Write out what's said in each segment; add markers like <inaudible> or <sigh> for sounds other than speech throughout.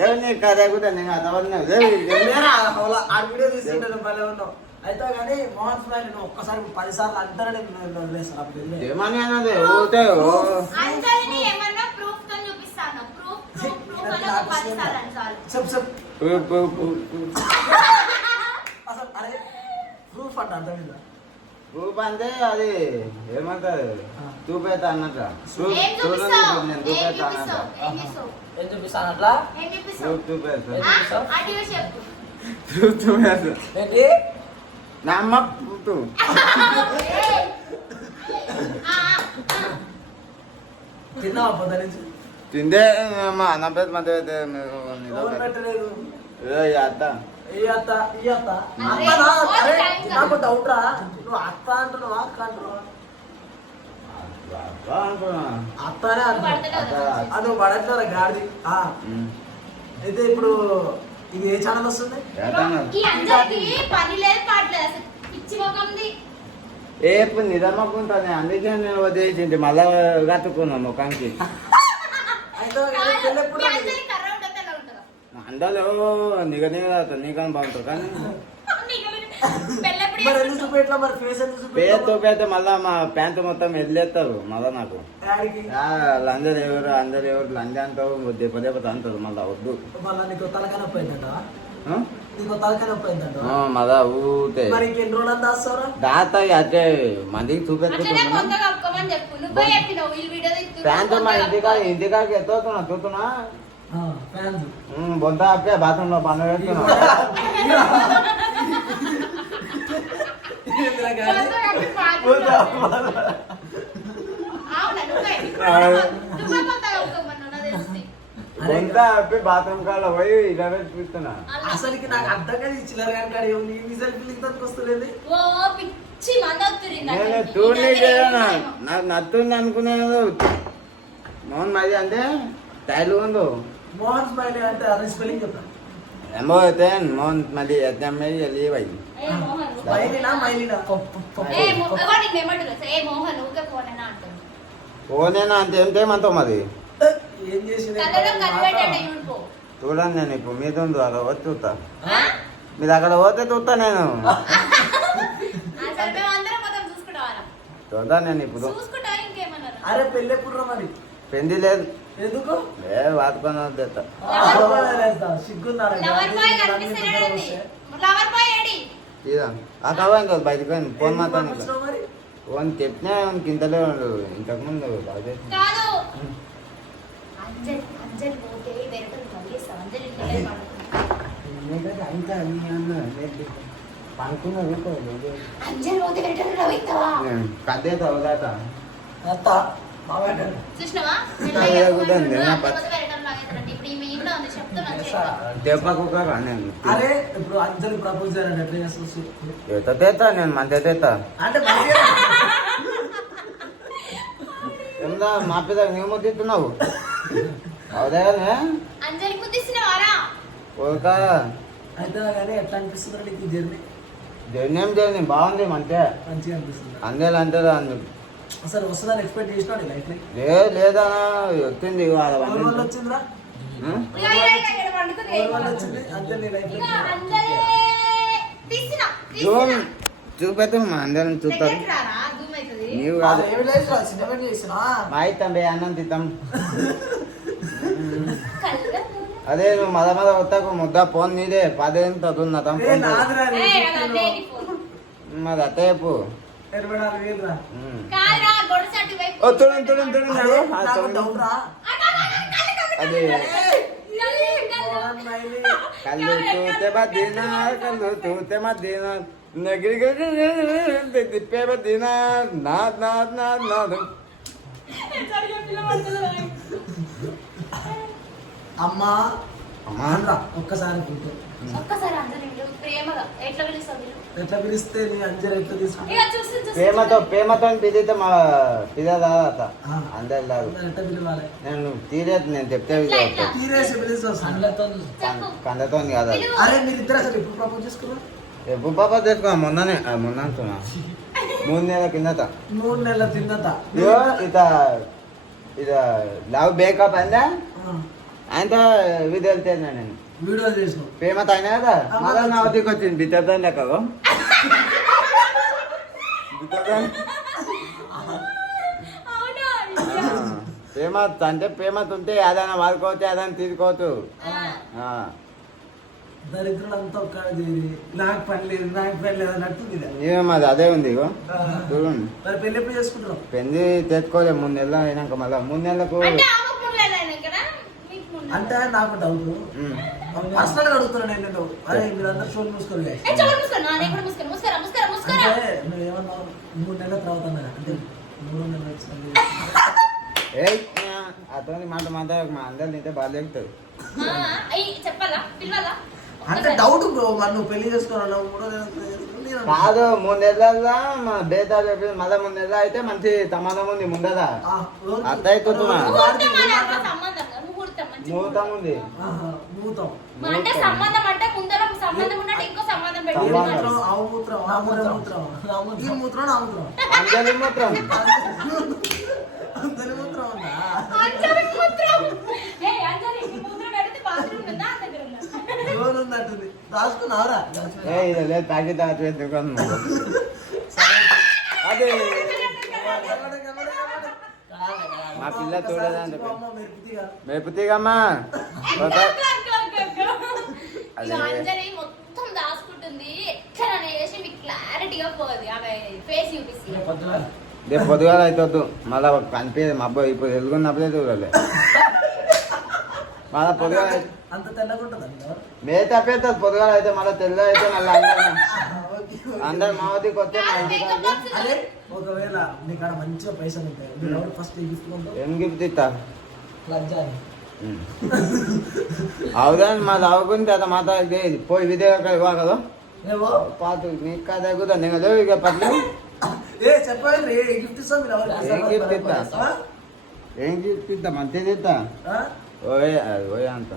దేవుని కథ కూడా నేను <laughs> ఆ వీడియో తీసుకుంటాను భలే ఉన్నావు అయితే కానీ మోహన్ స్మైల్ నువ్వు ఒక్కసారి పది సార్లు అంటానే నేను వదిలేస్తాను అప్పుడు. ఏమని అన్నది? ఊతే ఓ. అంజలిని ఏమన్నా ప్రూఫ్తో చూపిస్తాను. ప్రూఫ్ ప్రూఫ్ ప్రూఫ్ అని ఒక పది సార్లు అని చాలు చెప్పు చెప్పు. అసలు అరే ప్రూఫ్ అంట అర్థమైందా? రూప అంటే అది ఏమంటారు? చూపేత ఏం చూడండి నేను చూపేత అన్నట్ట ఏం చూపిస్తాను అట్లా చూపేత. చూపేత. ఏంటి? నా అమ్మ పుట్టు. తిందే మా అన్న పేరు మధ్య అయితే అత్త ఈ అత్త? ఈ అత్త అరే, అత్తనా? ఓ అరే, టైం కాదు. నాకు డౌట్ రా. నువ్వు అత్త అంటున్నావా అక్క అంటున్నావా? అత్త అనుకున్నా అత్తనే నువ్వు అంటున్నావు పడతలేవు కదా అత్త. అది నువ్వు పడట్లేదా గాడిది. అయితే ఇప్పుడు ఇది ఏ ఛానల్ వస్తుంది? ఏ ఇప్పుడు అందుకే నేను వదిలేసింది మళ్ళా కట్టుకున్నా ముఖానికి. అయితే కాదు, పెళ్ళి మీ ఎప్పుడు అంజలి కర్ర ఉంటుందా తెల్ల ఉంటుందా అందరూ నిగ నిగ నీకని బాగుంటుంది కానీ పేరుతో పెడితే మళ్ళా మా ప్యాంట్ మొత్తం వెళ్ళేస్తారు మళ్ళా నాకు. లంజర్ ఎవరు అందరు ఎవరు లంజ అంటావు దెబ్బ దెబ్బ అంటారు మళ్ళా వద్దు. మళ్ళా ఊతే దాత అదే మందికి చూపెట్టుకుంటున్నా. ప్యాంట్ మా ఇంటికా ఇంటికాకి ఎత్తుతున్నా చూస్తున్నా. బొంత అప్పే బాత్రూమ్లో బొంత అప్పి బాత్రూమ్ కాడ పోయి ఇలా చూస్తున్నా. అసలుకి నాకు అర్థం కాదు ఈ చిల్లర కనుక నీ వస్తుంది ఓ పిచ్చి మంది వస్తుంది నేను చూడలే నాకు నచ్చుంది మోహన్ మరి అంటే స్టైల్ ఉండు మోహన్ స్మైల్ అంటే అదే స్పెల్లింగ్ చెప్తా ఏమో అయితే మోహన్ మళ్ళీ లీవ్ అయ్యి మైలినా మైలినా పోనేనా అంత ఏం మరి? ఏం చేసింది? చూడండి నేను ఇప్పుడు మీద ఉంది అక్కడ వచ్చి చూస్తా. మీరు అక్కడ పోతే చూస్తా నేను. చూద్దా నేను ఇప్పుడు. చూసుకుంటా ఇంకేమన్నారు? అరే పెళ్ళి ఎప్పుడు మరి? పెంది లేదు. ఎందుకు? ఏ వాడుకొని ఏడి? ఇదా అక్కడ పోయింది బయటకు పోయింది ఫోన్ మాత్రం ఫోన్ చెప్పినా కిందలే ఉండు ఇంతకు ముందు బాగా చేసి. కాదు. అంజలి అరే ఇప్పుడు అంజలి ప్రపోజ్ ఎట్లా నేను అంటే మా పిల్ల నువ్వు ముద్దిస్తున్నావు అవుదానే అంజలి ముద్దిస్తున్నావారా ఒక అయితే కానీ ఎట్లా అనిపిస్తుంది జర్నీ? జర్నీ బాగుంది మంచిగా మంచిగా అనిపిస్తుంది? అందరు అంటే అసలు వస్తుందని ఎక్స్పెక్ట్ చేసినాడు లైఫ్ లే లేదా వచ్చింది వాళ్ళ. వచ్చిందిరా? అందరం చూస్తారు. నీవు కాదు. బే అన్నం తిద్దాం అదే నువ్వు మద మద వస్తాకు ముద్ద ఫోన్ నీదే పదేం చదువున్నా తమ్ ఫోన్. మాది అత్తే చెప్పు ఇరవై నాలుగు వేలు రా ఉం. కాదురా, గొడుగు చాటు వైపు. ఓ, చూడండి చూడండి చూడండి అదే ఆ నాకు చూడండి. డౌట్ రా అటు, అటు, అటు, కళ్ళు, కళ్ళు, అది కళ్ళు, కళ్ళు. మోహన్ మైలి కళ్ళు చూస్తే మద్దీనా కళ్ళు చూస్తే మద్దీనా నగిరి తిప్పే మద్దీనా నాద్ నాద్ నాద్ నాద్ సరిగ్గా పిల్ల పడుతుందా? అమ్మా ఒక్కసారి అందరూ ప్రేమగా. ఎట్లా పిలిస్తే నీ అంజలి ఎట్లా తీసుకుంటా ప్రేమతో ప్రేమతో పిలిస్తే మా అత ఆ. అందరు ఎట్లా పిలవాలి? నేను తీరేది నేను చెప్తే. తీరేసి పిలుస్తావు సండ్లతో చెప్పు. కందతో కాదు. అరే మీరిద్దరు అసలు ఎప్పుడు ప్రపోజ్ చేసుకున్నారు? ఎప్పుడు పాప తెచ్చుకో మొన్ననే మొన్న అంటున్నా. మూడు నెలల కిందట. మూడు నెలల ఇదో ఇత ఇద లవ్ బ్రేకప్ అందా. ఆయనతో ఇది వెళ్తాను నేను. వీడియోలు చేసినావు ఫేమస్ అయినా కదా? మళ్ళా నా వద్దకు వచ్చింది. బిత్తదాన్ని అవునా? ఫేమస్ అంటే ఫేమస్ ఉంటే ఏదైనా వాడుకోవచ్చు ఏదైనా తీసుకోవచ్చు. ఆ. దరిద్రులు అంతా ఒక్కడ చేరి నాకు పని లేదు నాకు పని లేదు అన్నట్టు అదే ఉంది చూడండి మరి పెళ్ళి ఎప్పుడు చేసుకుంటున్నాం పెంది తెచ్చుకోలే మూడు నెలలు అయినాక మళ్ళా. మూడు నెలలకు అంటే ఆమెకు ముందు కదా మీకు ముందు అంటే నాకు డౌట్. పర్సనల్గా అడుగుతున్నాను నేను నిన్ను. అరే మీరందరూ షోలు మూసుకోండి ఏ చోటు మూసుకో నా నేను కూడా మూసుకోను ముస్కరా ముస్కరా ముస్కరా? అంటే నువ్వు ఏమన్నావు మూడు నెలల తర్వాత అంటే మూడు నెలలు అతని మాట మాట్లాడక మా అందరు అయ్యి చెప్పాలా? పిలవాలా? అంటే డౌట్ బ్రో మరి నువ్వు పెళ్ళి చేసుకోవాలన్నావు మూడో నెలలు. కాదు మూడు నెలల్లో మా బేతా చెప్పింది మళ్ళా మూడు నెలలు అయితే మంచి సంబంధం ఉంది ముందరా ఆ, ఎవరికి? ముహూర్తం ఉంది మూతం అంటే సంబంధం అంటే ముందర సంబంధం ఉన్నట్టు ఇంకో సంబంధం ఈ మూత్రం, ఆ మూత్రం, ఈ. అంజలి మూత్రం. అందరి మూత్రం ఉందా? అంజలి మూత్రం. ఏ అంజలి నీ మూత్రం పెడితే బాత్రూమ్ ఉందా? ఆ దగ్గర ఉందా? ఎవరు ఉన్నట్టుంది రాసుకున్నావరా ఏ ఇది లేదు ప్యాకెట్ దుకాణం అదే మా పిల్ల చూడదని. మేపుతీగమ్మా అగ్గ, అగ్గ, అగ్గ, అగ్గ. అదే. ఇక అంజలి మొత్తం దాచుకుంటుంది. ఎక్కడ అనేసి మీకు క్లారిటీగా పోదు. ఆమె ఫేస్ చూపిస్తుంది. రేపు పొద్దుగాల అవుతుంది మళ్ళా కనిపించదు. మా అబ్బాయి ఇప్పుడు వెలుగున్నప్పుడే చూడాలి. మళ్ళా పొద్దుగాల అంత తెల్లగా ఉంటుందండి మే తప్పేస్తుంది పొద్దుగాల అయితే మళ్ళీ తెల్ల అయితే మళ్ళీ అందరు అందరు మా వద్దకు వస్తే ఒకవేళ నీ కాడ మంచిగా పైసలు ఉంటాయి మీరు ఎవరు ఫస్ట్ గిఫ్ట్ కొంటావు ఏం గిఫ్ట్ ఇస్తా అవుదని మా దావకుంటే అత మాత పోయి విదేగా ఇవ్వ కదా? పాత నీకు కాదు తగ్గుతా నేను లేవు ఇక పట్ల ఏ చెప్పండి ఏ గిఫ్ట్ ఇస్తాం మీరు ఎవరికి ఏం గిఫ్ట్ ఇస్తా? ఏం గిఫ్ట్ ఇస్తా మంచిది ఇస్తా ఆ? ఓయ్ అది ఓయ్ అంత.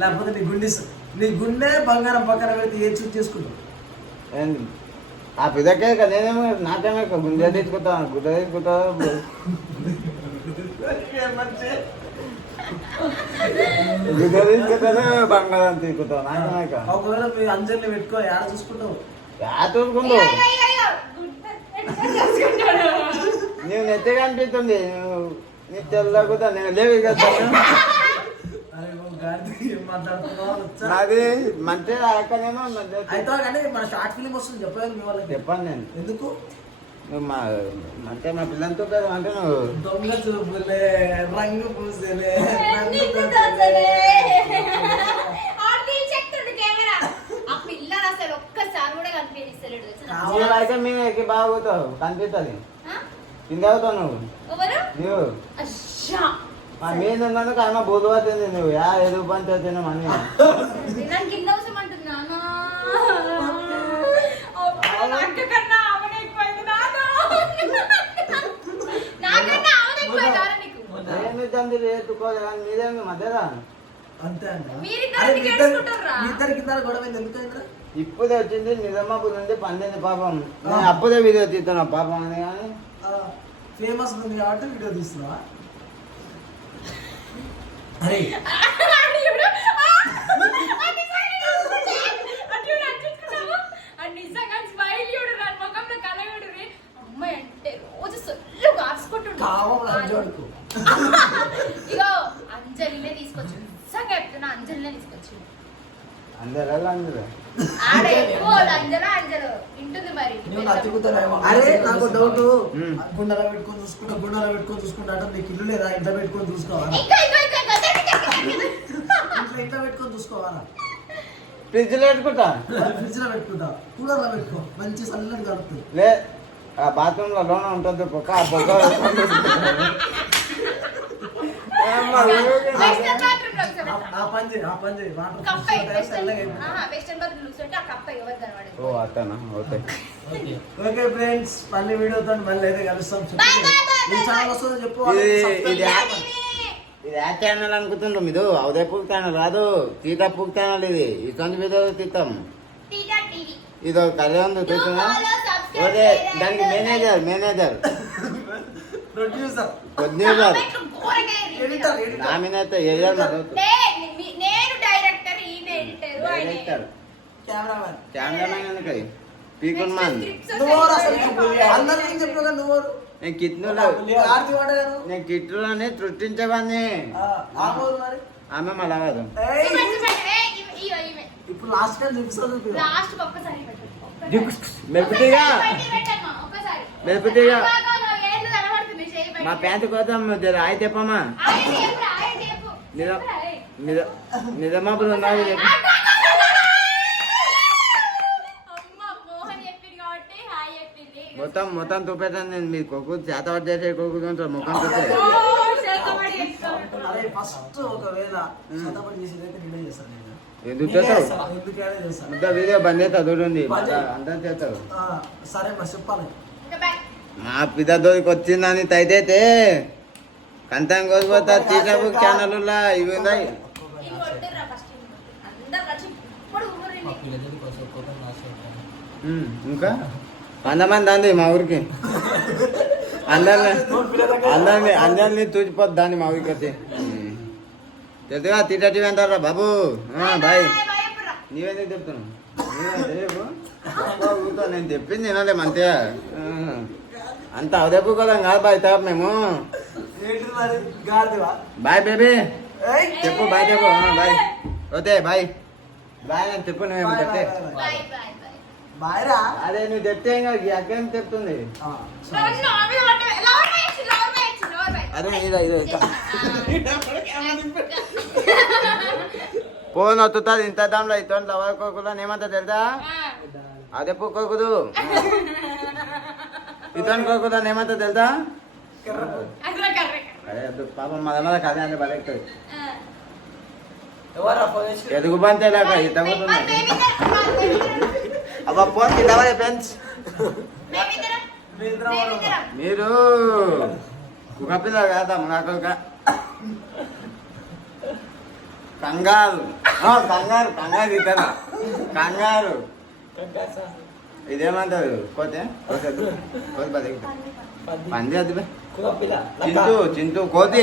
లేకపోతే నీ గుండె ఇస్తా- నీ గుండె బంగారం పక్కన పెడితే ఏ చూసి చేసుకుంటావు? ఆ పిదకే కదా నేనేమో నాకేమే కదా గుండె తీసుకుంటా గుడ్డ తీసుకుంటా గుడ్డ తీసుకుంటానే బంగారం తీసుకుంటా నాకేమే కదా ఒకవేళ మీ అంజలిని పెట్టుకో ఏడ చూసుకుంటావు? యా చూసుకుంటూ నువ్వు నెత్తి కనిపిస్తుంది నీ తెల్లగుతా నేను లేవు ఇక <laughs> అరే ఓ గాడిద ఏం మాట్లాడుతున్నావు వచ్చా? నాది మంచిగా అక్కడేమో అయితే కానీ మన షార్ట్ ఫిలిం వస్తుంది చెప్పలేదు మీ వాళ్ళకి. చెప్పాను నేను. ఎందుకు? మా అంటే మా పిల్లలతో కదా అంటే నువ్వు దొంగ చూపులే రంగు పూసలే అయితే మీ ఎక్కి బాగుతావు కనిపిస్తుంది? కింద అవుతావు నువ్వు? నువ్వు? అయ్యా. మా మీద ఉన్నందుకు ఆమె బూదు పట్టింది నువ్వు. యా మీదేమి? ఇప్పుడే వచ్చింది నిజామాబాద్ నుండి పండింది పాపం. నేను అప్పుడే వీడియో తీస్తున్నా పాపం అని కానీ. ఫేమస్ ఉంది కాబట్టి వీడియో తీస్తున్నావా అరే. ఇగో అంజలినే తీసుకొచ్చు నిజంగా చెప్తున్నా అంజలినే తీసుకొచ్చు. అరే నాకు డౌట్. మ్మ్. గుండెలో పెట్టుకొని చూసుకుంటా గుండెలో పెట్టుకొని చూసుకుంటా అంటే నీకు ఇల్లు లేదా? ఇంట్లో పెట్టుకొని చూసుకోవాలా ఇంకా ఇంకా ఇంకా ఇంకా, ఇంకా, ఇంకా. ఇంట్లో పెట్టుకొని చూసుకోవాలా? ఫ్రిడ్జ్లో పెట్టుకుంటా? ఫ్రిడ్జ్లో పెట్టుకుంటా. కూలర్లో పెట్టుకో. మంచి చల్లటి కలుపుతుంది. లే ఆ బాత్రూమ్లో లోన ఉంటుంది కుక్క ఆ లో ఒకసారి ఆ- ఆ పని చేయి పని చేయి water oh okay. Okay. Friends మళ్ళీ వీడియోతో మళ్ళీ అయితే కలుస్తాం. చెప్పు. ఈ ఛానల్. వస్తుందో ఇది- ఇది యా ఛానల్ అనుకుంటుండ్రు మీరు? ఉదయ పూక్ ఛానల్ కాదు. సీతా పూక్ ఛానల్ ఇది. ఇటువంటి వీడియోలు తీస్తాం టీటా టీవీ. ఇది ఒక కళ్యాణ్ డూ చూస్తున్నా ఓకే దానికి manager manager producer producer editor editor నామినేత ఏజర్ మదవుతు నేను డైరెక్టర్ ఈయన ఎడిటర్ ఆయన. డైరెక్టర్ కెమెరామెన్ కెమెరామెన్ ఎందుకై? పీకున్ మాన్ నువ్వు అసలు? అందరికీ చెప్పిన నువ్వు నేను కిట్నులో వాడగాను నేను కిట్నులని మరి? ఆమె మళ్ళా కాదు. ఇప్పుడు లాస్ట్ టైం చూపిస్తుంది లాస్ట్ ఒక్కసారి పెట్టు. మెరుపుతీగా బయటికి పెట్టమ్మా, ఒక్కసారి. మెరుపుతీగా అబ్బా, అబ్బా, ఏళ్ళు కనబడుతుంది, చేయి బయటికి. మా ప్యాంటు కోసం జర ఆయి తెప్పమ్మా ఆయన చెప్పురా, ఆయన చెప్పు. నిజం చెప్పురా, ఏయ్. నిజ నిజమాపులు ఉన్నాయి చెప్పు అమ్మ, మోహన్ చెప్పింది కాబట్టి హాయ్ చెప్పింది. మొత్తం మొత్తం చూపెట్టాను నేను. మీ కొడుకు చేతవాడు చేసే కొడుకు ఉంటాడు ముఖం ఫస్ట్ ఒకవేళ. ఎందుకు చేస్తావు? వీడియో బంద్ చేస్తా చూడండి. అందరు చేస్తారు ఆ, సరే మరి చెప్పాలి. మా పిదోడికి వచ్చిందని తైతే కంతం కోసిపోతా తీసాపు ఛానల్లో ఇవి ఉన్నాయి. ఇంకా? వంద మంది అంది మా ఊరికి. అందరిని అందరిని అందరిని తూచిపోద్ది దాన్ని మా ఊరికి వచ్చి. తెలుసుగా తిట్టి అంటారా బాబు? బాయ్. నీవేందుకు చెప్తున్నావు నేను చెప్పింది మంచిగా ఆ. అంత అవదేపు కదా కాదు బాయ్ తాపు మేము. Bye baby. చెప్పు బాయ్ చెప్పు. బాయ్. ఓతే బాయ్. బాయ్ అని చెప్పు నువ్వేమో చెప్తే bye, bye, bye, bye, bye. Bye రా అదే నువ్వు చెప్తే ఇంకా అగ్గేం చెప్తుంది. అదే ఇదో. ఫోన్ వస్తుంది ఇంత దాంట్లో ఇతను లవర్ కోకులో ఏమంతా తెలుసా. అదే కోకుదు ఇతను కోకుదా ఏమంతా తెలుసా వద్దు, పాపం మన మీద కదే అంటే బలెక్తుంది ఎదుగు బంతేలాక ఇత మరి మేమిద్దరం, మరి మేమిద్దరం, అబ్బా ఫోన్ కింద ఫ్రెండ్స్. మీరు కుక్క పిల్ల కాదా మునాకొక కంగారు. ఆ, కంగారు కంగారు ఇతను కంగారు. ఇదేమంటారు? కోతే కోతే కోతి పంది. వద్దు బే. చింటూ చింటూ కోతి.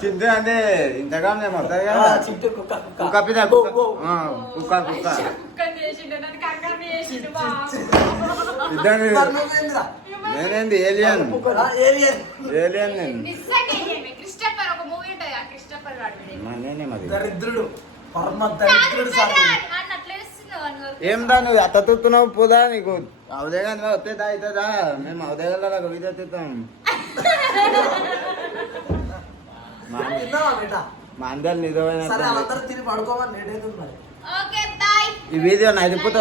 చింటూ అంటే ఇంతకాలం నేను వస్తుంది ఆ, కదా చింటూ కుక్క కుక్క గో, కుక్క కుక్క? నేనేంది ఏలియన్ ఏలియన్. ఏలియన్ నేను నిజంగా ఏమి? క్రిస్టఫర్ ఒక మూవీ ఉంటది ఆ క్రిస్టఫర్ వాడు వీడే. మా నేనే మరి దరిద్రుడు పరమ దరిద్రుడు సార్ నిజంగా అన్న అట్లా వేస్తున్నావు అని వరకు. ఏం దా నువ్వు అత్త తుత్తున్నావు పోదా నీకు? అవదేగా వస్తేదా అవుతుందా మేము అవదేగా వీడియో తీస్తాం మా అందరు నిజమైన ఈ వీడియో నడిపోతా